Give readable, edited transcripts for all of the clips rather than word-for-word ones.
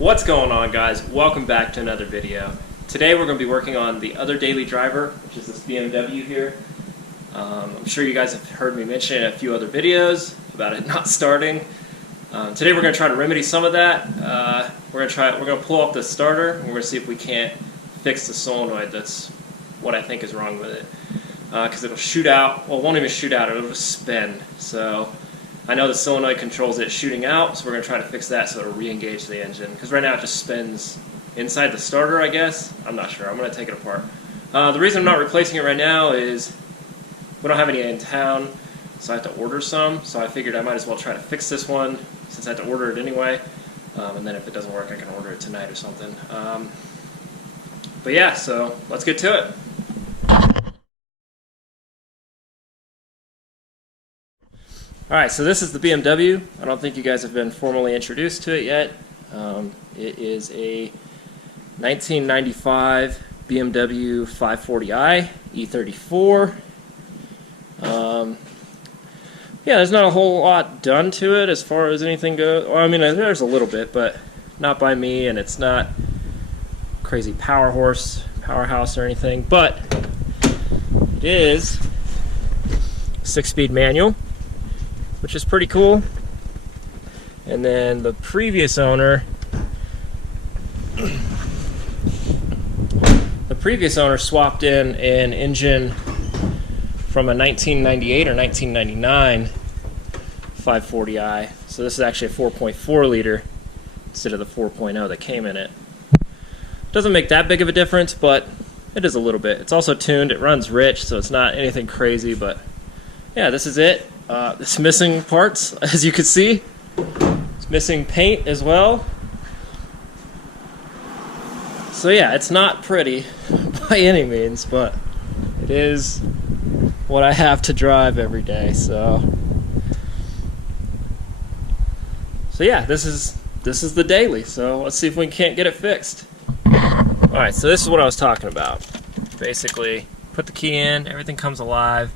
What's going on, guys? Welcome back to another video. Today we're going to be working on the other daily driver, which is this BMW here. I'm sure you guys have heard me mention in a few other videos about it not starting. Today we're going to try to remedy some of that. We're going to pull off the starter and we're going to see if we can't fix the solenoid. That's what I think is wrong with it. Because it'll shoot out, well, it won't even shoot out, it'll just spin. So I know the solenoid controls it shooting out, so we're going to try to fix that so it'll re-engage the engine. Because right now it just spins inside the starter, I guess. I'm not sure. I'm going to take it apart. The reason I'm not replacing it right now is we don't have any in town, so I have to order some. So I figured I might as well try to fix this one since I have to order it anyway. And then if it doesn't work, I can order it tonight or something. But yeah, so let's get to it. Alright, so this is the BMW. I don't think you guys have been formally introduced to it yet. It is a 1995 BMW 540i E34. Yeah, there's not a whole lot done to it as far as anything goes. Well, I mean, there's a little bit, but not by me, and it's not crazy powerhouse or anything. But it is a 6-speed manual, which is pretty cool. And then the previous owner swapped in an engine from a 1998 or 1999 540i. So this is actually a 4.4 liter instead of the 4.0 that came in it. Doesn't make that big of a difference, but it is a little bit. It's also tuned, it runs rich, so it's not anything crazy, but yeah, this is it. It's missing parts, as you can see. It's missing paint as well. So yeah, it's not pretty by any means, but it is what I have to drive every day. So yeah, this is the daily. So let's see if we can't get it fixed. All right, so this is what I was talking about. Basically, put the key in, everything comes alive.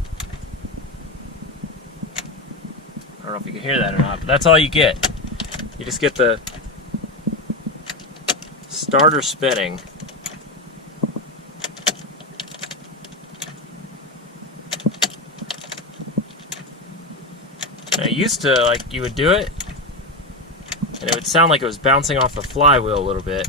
I don't know if you can hear that or not, but that's all you get. You just get the starter spinning. And it used to, like, you would do it, and it would sound like it was bouncing off the flywheel a little bit.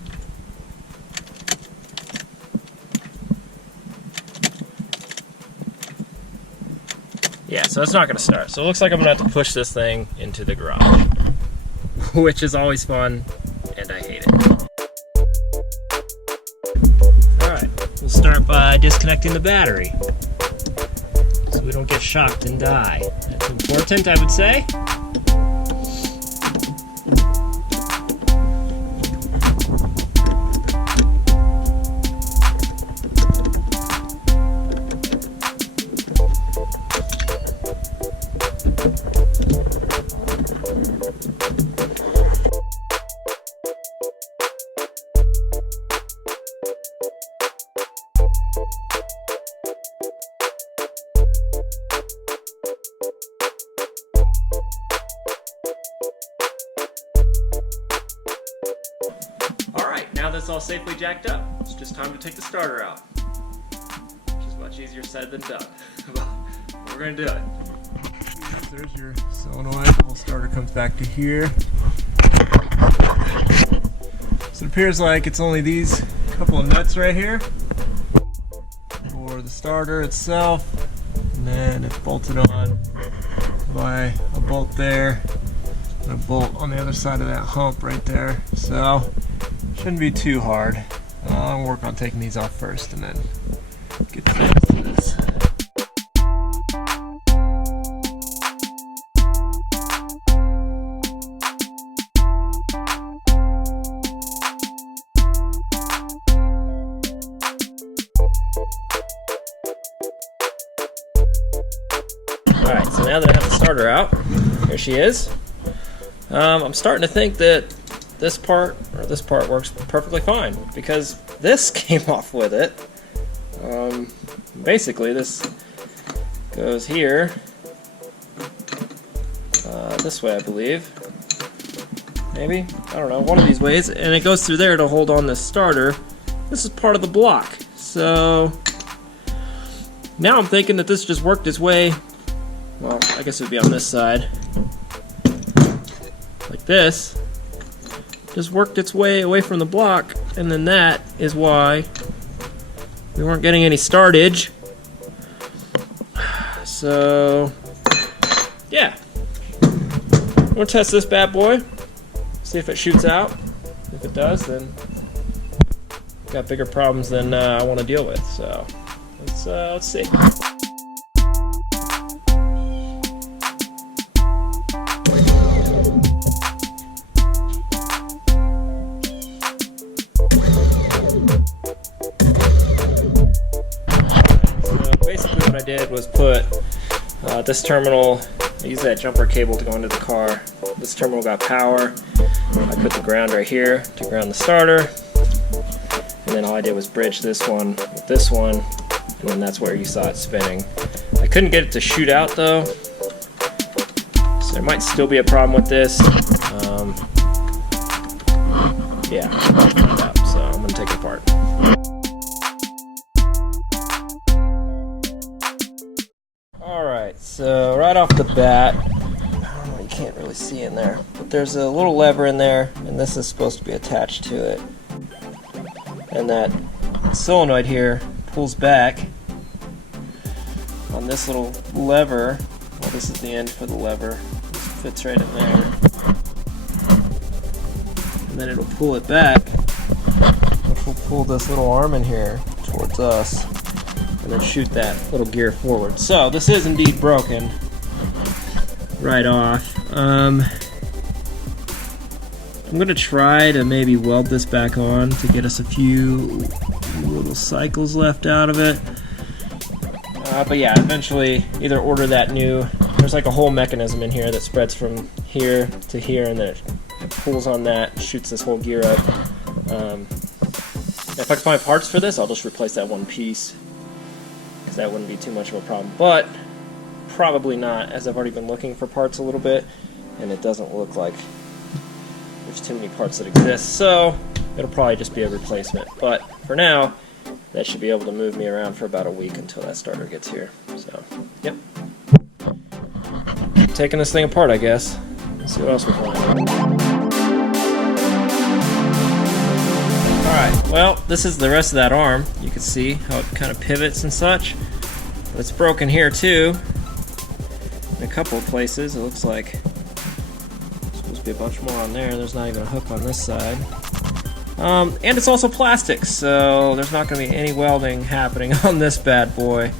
Yeah, so it's not going to start. So it looks like I'm going to have to push this thing into the garage, which is always fun, and I hate it. Alright, we'll start by disconnecting the battery, so we don't get shocked and die. That's important, I would say. Now that's all safely jacked up, it's just time to take the starter out. Which is much easier said than done. But we're going to do it. There's your solenoid. The whole starter comes back to here. So it appears like it's only these couple of nuts right here for the starter itself. And then it's bolted on by a bolt there and a bolt on the other side of that hump right there. So shouldn't be too hard. I'll work on taking these off first and then get to this. Alright, so now that I have the starter out, here she is. I'm starting to think that this part works perfectly fine because this came off with it. Basically this goes here this way, I believe, maybe, I don't know, one of these ways, and it goes through there to hold on the starter. This is part of the block. So now I'm thinking that this just worked its way, well, I guess it would be on this side, like this, just worked its way away from the block, and then that is why we weren't getting any startage. So yeah, we'll test this bad boy, see if it shoots out. If it does, then got bigger problems than I want to deal with. So let's see. Basically what I did was put this terminal, I used that jumper cable to go into the car. This terminal got power. I put the ground right here to ground the starter. And then all I did was bridge this one with this one. And then that's where you saw it spinning. I couldn't get it to shoot out though. So there might still be a problem with this. Yeah, I'll find out. So I'm going to take it apart. Alright, so right off the bat, I don't know, you can't really see in there, but there's a little lever in there, and this is supposed to be attached to it. And that solenoid here pulls back on this little lever. Well, this is the end for the lever. This fits right in there. And then it'll pull it back, which will pull this little arm in here towards us, and then shoot that little gear forward. So this is indeed broken right off. I'm going to try to maybe weld this back on to get us a few little cycles left out of it. But yeah, eventually either order that new, there's like a whole mechanism in here that spreads from here to here, and then it pulls on that, shoots this whole gear up. If I can find parts for this, I'll just replace that one piece, because that wouldn't be too much of a problem. But probably not, as I've already been looking for parts a little bit, and it doesn't look like there's too many parts that exist, so it'll probably just be a replacement. But for now, that should be able to move me around for about a week until that starter gets here. So, yep. Keep taking this thing apart, I guess. Let's see what else we find. Alright, well, this is the rest of that arm. You can see how it kind of pivots and such. But it's broken here too. In a couple of places, it looks like there's supposed to be a bunch more on there. There's not even a hook on this side. And it's also plastic, so there's not going to be any welding happening on this bad boy.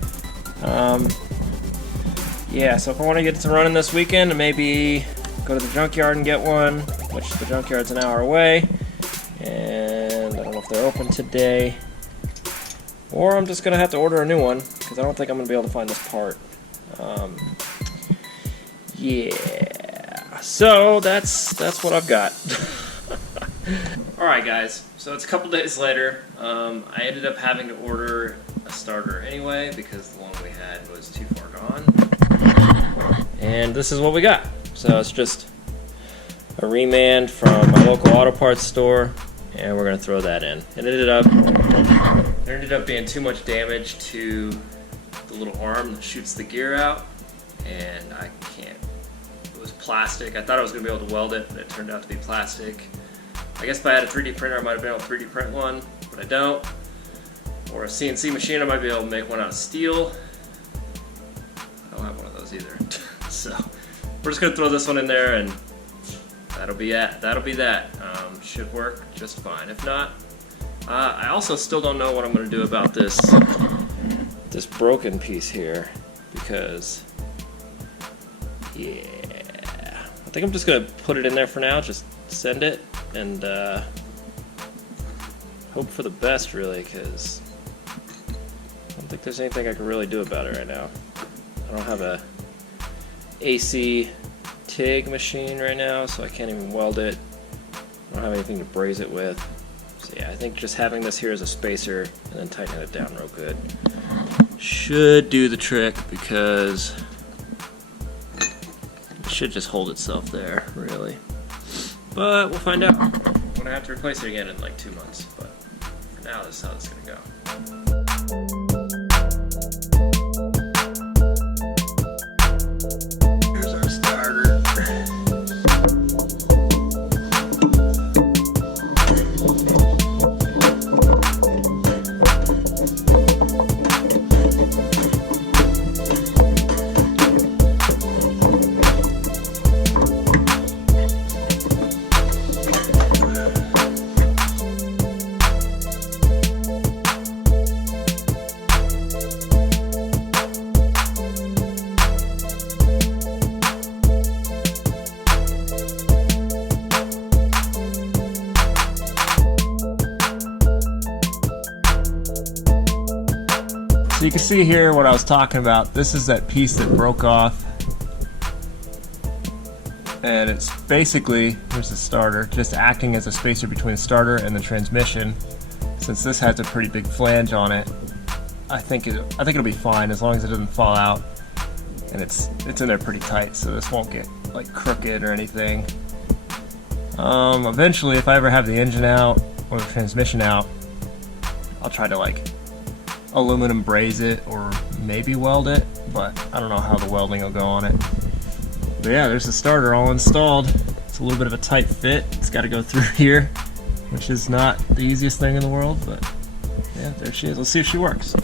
Yeah, so if I want to get it to running this weekend and maybe go to the junkyard and get one, which the junkyard's an hour away, and I don't know if they're open today, or I'm just going to have to order a new one, because I don't think I'm going to be able to find this part. Yeah, so that's what I've got. Alright guys, so it's a couple days later. I ended up having to order a starter anyway because the one we had was too far gone. And this is what we got. So it's just a remand from my local auto parts store, and we're going to throw that in. There ended up being too much damage to the little arm that shoots the gear out, and I can't. It was plastic. I thought I was going to be able to weld it, but it turned out to be plastic. I guess if I had a 3D printer, I might have been able to 3D print one, but I don't. Or a CNC machine, I might be able to make one out of steel. I don't have one of those either. So we're just gonna throw this one in there, and that'll be it. That'll be that. Should work just fine. If not, I also still don't know what I'm gonna do about this broken piece here, because yeah, I think I'm just gonna put it in there for now. Just send it and hope for the best, really, because I don't think there's anything I can really do about it right now. I don't have a AC TIG machine right now, so I can't even weld it. I don't have anything to braze it with. So yeah, I think just having this here as a spacer and then tightening it down real good should do the trick, because it should just hold itself there, really. but we'll find out. I'm gonna have to replace it again in like 2 months, but for now this is how it's gonna go. Here's our starter. So you can see here what I was talking about. This is that piece that broke off. And it's basically, here's the starter, just acting as a spacer between the starter and the transmission. Since this has a pretty big flange on it, I think it'll be fine as long as it doesn't fall out. And it's in there pretty tight, so this won't get like crooked or anything. Eventually, if I ever have the engine out or the transmission out, I'll try to like aluminum braze it or maybe weld it, but I don't know how the welding will go on it. But yeah, there's the starter all installed. It's a little bit of a tight fit. It's got to go through here, which is not the easiest thing in the world, but yeah, there she is. Let's see if she works.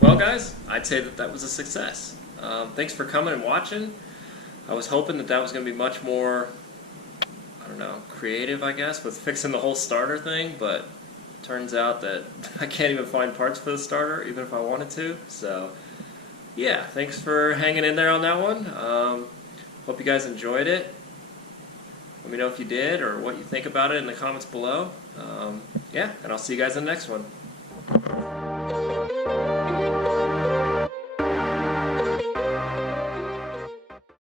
Well guys, I'd say that was a success. Thanks for coming and watching. I was hoping that was going to be much more, I don't know, creative I guess, with fixing the whole starter thing, but turns out that I can't even find parts for the starter even if I wanted to. So yeah, thanks for hanging in there on that one. Hope you guys enjoyed it. Let me know if you did or what you think about it in the comments below. Yeah, and I'll see you guys in the next one.